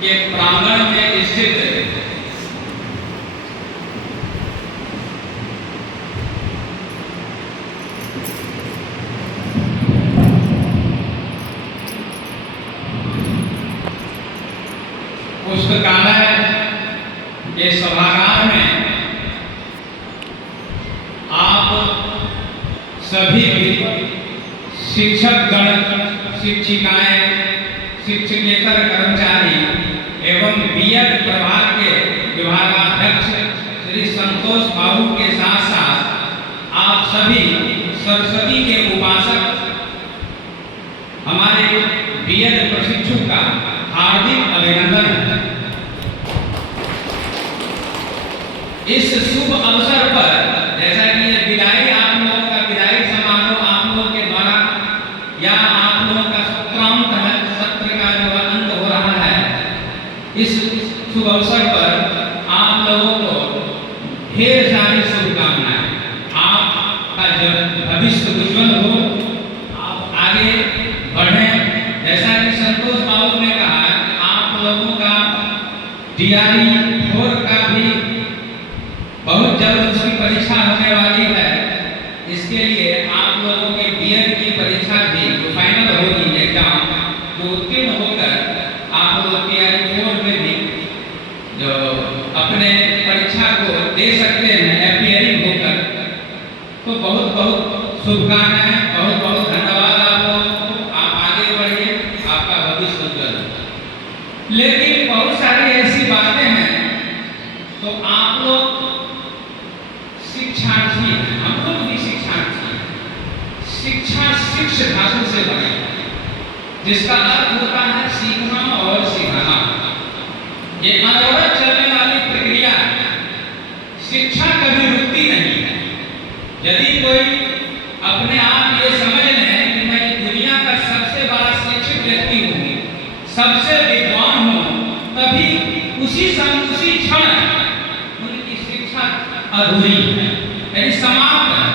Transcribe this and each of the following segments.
के प्रांगण में स्थित पुस्तकालय के सभागार में आप सभी शिक्षक गण, शिक्षिकाएं, शिक्षकेतर कर्मचारी एवं बीएड प्रभाग के विभागाध्यक्ष श्री संतोष बाबू के साथ साथ आप सभी सरस्वती के उपासक हमारे बीएड प्रशिक्षु का हार्दिक अभिनंदन। इस शुभ अवसर पर जैसा कि ये विदाई आप लोगों का विदाई समारोह आप लोगों के द्वारा या आप लोगों का सत्र का जो अंत हो रहा है, इस शुभ अवसर पर आप लोगों को ढेर सारी शुभकामनाएं। आपका भविष्य उज्जवल हो, आप आगे बढ़ें। जैसा कि संतोष बाबू ने कहा, आप लोगों का DRE 4 का भी बहुत जल्द उसकी परीक्षा होने वाली है। इसके लिए आप लोगों के बीएड की परीक्षा भी जो फाइनल होगी एग्जाम, जो उत्तीर्ण होकर आप लोग DRE 4 में भी जो अपने परीक्षा को दे सकते हैं अपीयरिंग होकर। तो बहुत बहुत शुभकामनाएं, बहुत बहुत धन्यवाद आप लोगों को। आप आगे बढ़िए, आपका भविष्य उज्जवल। लेकिन बहुत सारी ऐसी बातें हैं, तो आप लोग शिक्षार्थी हैं, हम लोग भी शिक्षार्थी हैं। शिक्षा शिक्ष धातु से बनी है, जिसका अर्थ होता है सीखना और सिखाना। ये अनवरत चलने वाली प्रक्रिया है। शिक्षा कभी रुकती नहीं है। यदि कोई अपने आप ये समझ ले कि मैं दुनिया का सबसे बड़ा शिक्षित व्यक्ति हूँ, सबसे विद्वान हूँ, तभी उसी क्षण उनकी शिक्षा अधूरी है, यानी समाप्त है।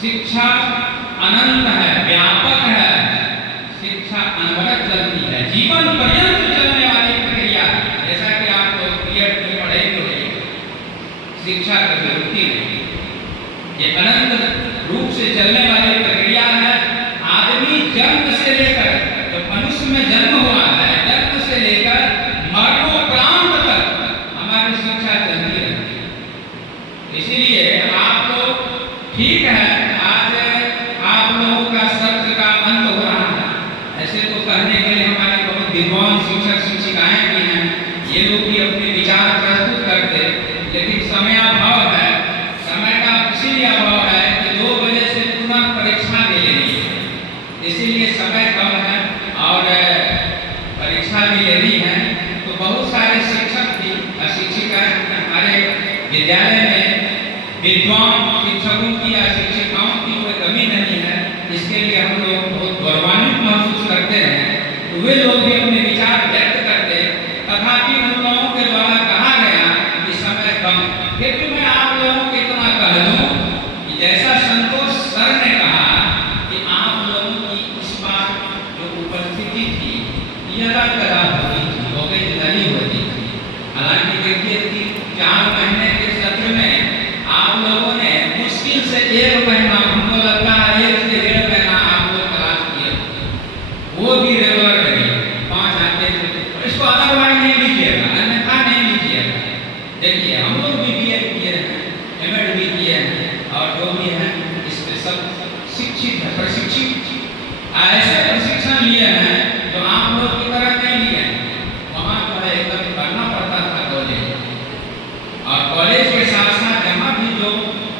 शिक्षा अनंत है, व्यापक है। शिक्षा अनवरत चलती है, जीवन पर्यंत चलने वाली प्रक्रिया है। जैसा कि आप लोग बीएड में पढ़ेंगे, शिक्षा कभी रुकती नहीं, ये अनंत रूप से चलने वाली प्रक्रिया है। आदमी जन्म से लेकर, जब मनुष्य में जन्म हुआ है, जन्म से लेकर मरणोपरांत तक हमारी शिक्षा चलती रहती है। इसीलिए आप लोग ठीक है, आज आप लोगों का सत्र का अंत हो रहा है। ऐसे तो कहने के लिए हमारे बहुत विद्वान शिक्षक शिक्षिकाएं भी हैं, ये लोग भी अपने विचार प्रस्तुत करते, लेकिन समयाभाव है। समय का इसीलिए अभाव है कि 2 बजे से पुनः परीक्षा ले लेनी है, इसीलिए समय कम है और परीक्षा भी लेनी है। तो बहुत सारे शिक्षक भी शिक्षिकाएं हमारे विद्यालय में विद्वान शिक्षकों की या शिक्षिकाओं की कोई कमी नहीं है। इसके लिए हम लोग बहुत गौरवान्वित महसूस करते हैं। तो वे लोग भी अपने विचार व्यक्त करते, तथापि उन लोगों के द्वारा कहा गया कि समय कम। फिर भी मैं आप लोगों को इतना कह दूं कि जैसा संतोष सर ने कहा कि आप लोगों की इस बार जो उपस्थिति थी यह कदा हो गई, नहीं होती थी। हालांकि देखिए कि 4 महीने के सत्र में आप लोगों ने मुश्किल से 1 महीना, हमको लगता है 1 से 1.5 महीना आप लोग क्लास किए, वो भी रेगुलर करिए। 5 घंटे इसको अदरवाइज नहीं लीजिएगा, अन्यथा नहीं लीजिएगा। देखिए हम लोग भी बीएड किए हैं, एमएड भी किए हैं, और जो भी हैं इसमें सब शिक्षित है, प्रशिक्षित ऐसे प्रशिक्षण लिए हैं तो आप लोग की तरह नहीं लिए हैं। वहाँ जो है एकदम करना पड़ता था कॉलेज, और कॉलेज के साथ साथ जहाँ भी जो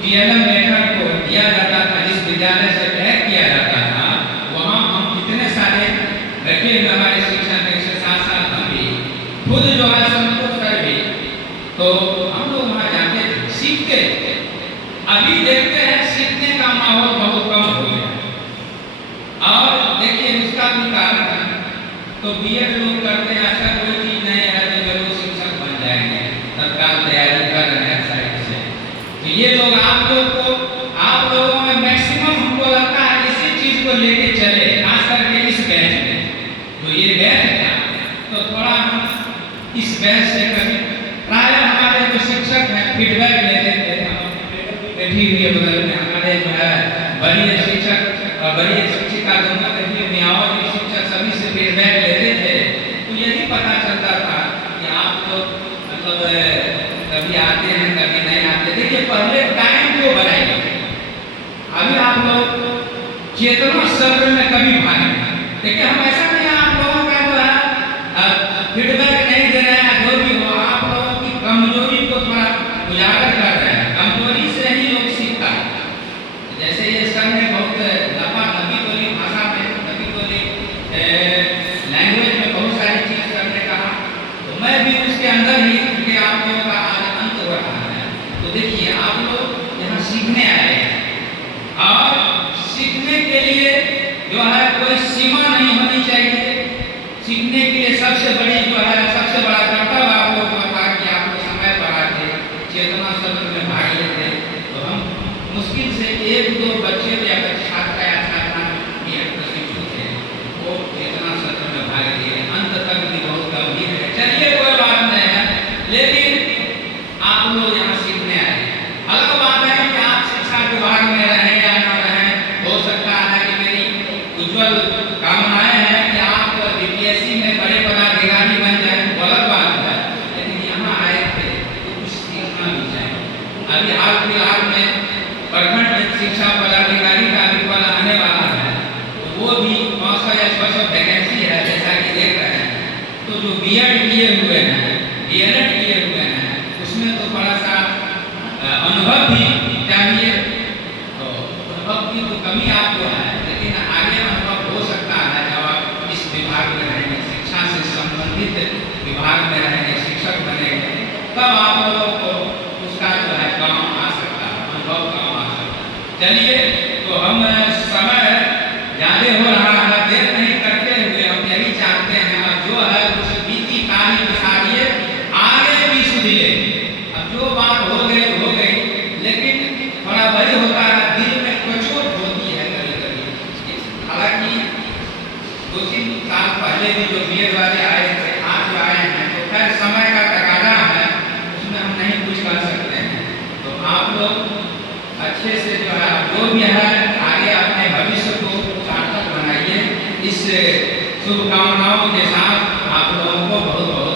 TLM लेटर को दिया जाता था, जिस विद्यालय से टैग किया जाता था, वहाँ हम कितने सारे रखे हुए हमारे शिक्षक के साथ साथ हम भी खुद जो है संतोष कर भी, तो हम लोग वहाँ जाते थे, सीखते थे। अभी देखते हैं सीखने का माहौल बहुत कम हो गया, और देखिए इसका भी कारण है। तो बीएड लोग करते हैं, ऐसा कोई चीज नहीं है तो जरूर शिक्षक बन जाएंगे, तत्काल तैयारी कर रहे हैं साइड से। तो ये लोग आप लोगों में मैक्सिमम हमको लगता है इसी चीज को लेके चले, खास करके इस बैच में। तो ये बैच था तो थोड़ा हम इस बहस से कभी प्राय हमारे जो शिक्षक हैं फीडबैक लेते थे, बैठी हुई है बगल में हमारे जो है वरीय शिक्षक और वरीय शिक्षिका दोनों बैठी हुई और जो शिक्षक सभी से फीडबैक लेते थे, तो यही पता चलता था कि आप लोग मतलब कभी आते हैं कभी नहीं आते। देखिए पहले टाइम क्यों बनाई, अभी आप लोग चेतना सत्र में कभी भाग नहीं। देखिए हम ऐसा नहीं आप लोगों का जो है फीडबैक नहीं दे रहे हैं, जो भी हो आप लोगों की कमजोरी को थोड़ा उजागर कर रहे हैं, कमजोरी से ही लोग सीखता है। जैसे ये सर ने बहुत लंबा नबी बोली भाषा में, नबी बोली लैंग्वेज में बहुत सारी चीज करने कहा, तो मैं भी उसके अंदर ही क्योंकि आप लोगों का आज अंत हो रहा है। तो देखिए आप लोग यहाँ सीखने आए हैं और सीखने के लिए जो है कोई सीमा नहीं होनी चाहिए। सीखने के लिए सबसे बड़ी जो है सबसे बड़ा कर्तव्य आप लोगों का था कि आप लोग समय पर आते, चेतना सत्र में भाग लेते। तो हम मुश्किल से एक दो बच्चे या छात्र या छात्रा प्रशिक्षित थे, वो चेतना सत्र में भाग लिए। अंत तक भी बहुत गंभीर है, चलिए कोई बात नहीं है, लेकिन आप लोग यहाँ सीखने आए। अलग बात है कि आप शिक्षा विभाग में रहे या न रहे, हो सकता है कि मेरी उज्जवल कामनाएं हैं कि आप बीपीएससी में बड़े पदाधिकारी बन जाए, गलत बात है, लेकिन यहाँ आए थे तो कुछ सीखना भी चाहिए। अभी हाल फिलहाल में प्रखंड शिक्षा पदाधिकारी का भी पद आने वाला है, तो वो भी 500 या 600 वैकेंसी है जैसा कि देख रहे हैं। तो जो बीएड किए हुए हैं, डीएलएड किए हुए हैं, उसमें तो बड़ा सा अनुभव भी चाहिए। तो अनुभव की तो कमी आपको है, लेकिन आगे अनुभव हो सकता है जब आप इस विभाग में रहेंगे, शिक्षा से संबंधित विभाग में रहेंगे, शिक्षक बनेंगे, तब आप लोगों को उसका जो है काम आ सकता है, अनुभव काम आ सकता है। चलिए तो हम समय ज़्यादा हो रहा है, देर नहीं करते हुए हम यही चाहते हैं और जो है उस बीती कहानी बिसारिए, आगे भी सुधिए। अब जो बात हो गई, लेकिन थोड़ा वही होता है, दिल में कचोट होती है कभी कभी। हालांकि 2-3 साल पहले भी जो बीएड वाले आए थे, आज जो आए हैं, तो खैर समय का तकाजा है, उसमें हम नहीं कुछ कर सकते हैं। तो आप लोग अच्छे से जो है जो भी है आगे अपने भविष्य को सार्थक बनाइए। इस शुभकामनाओं के साथ आप लोगों को बहुत बहुत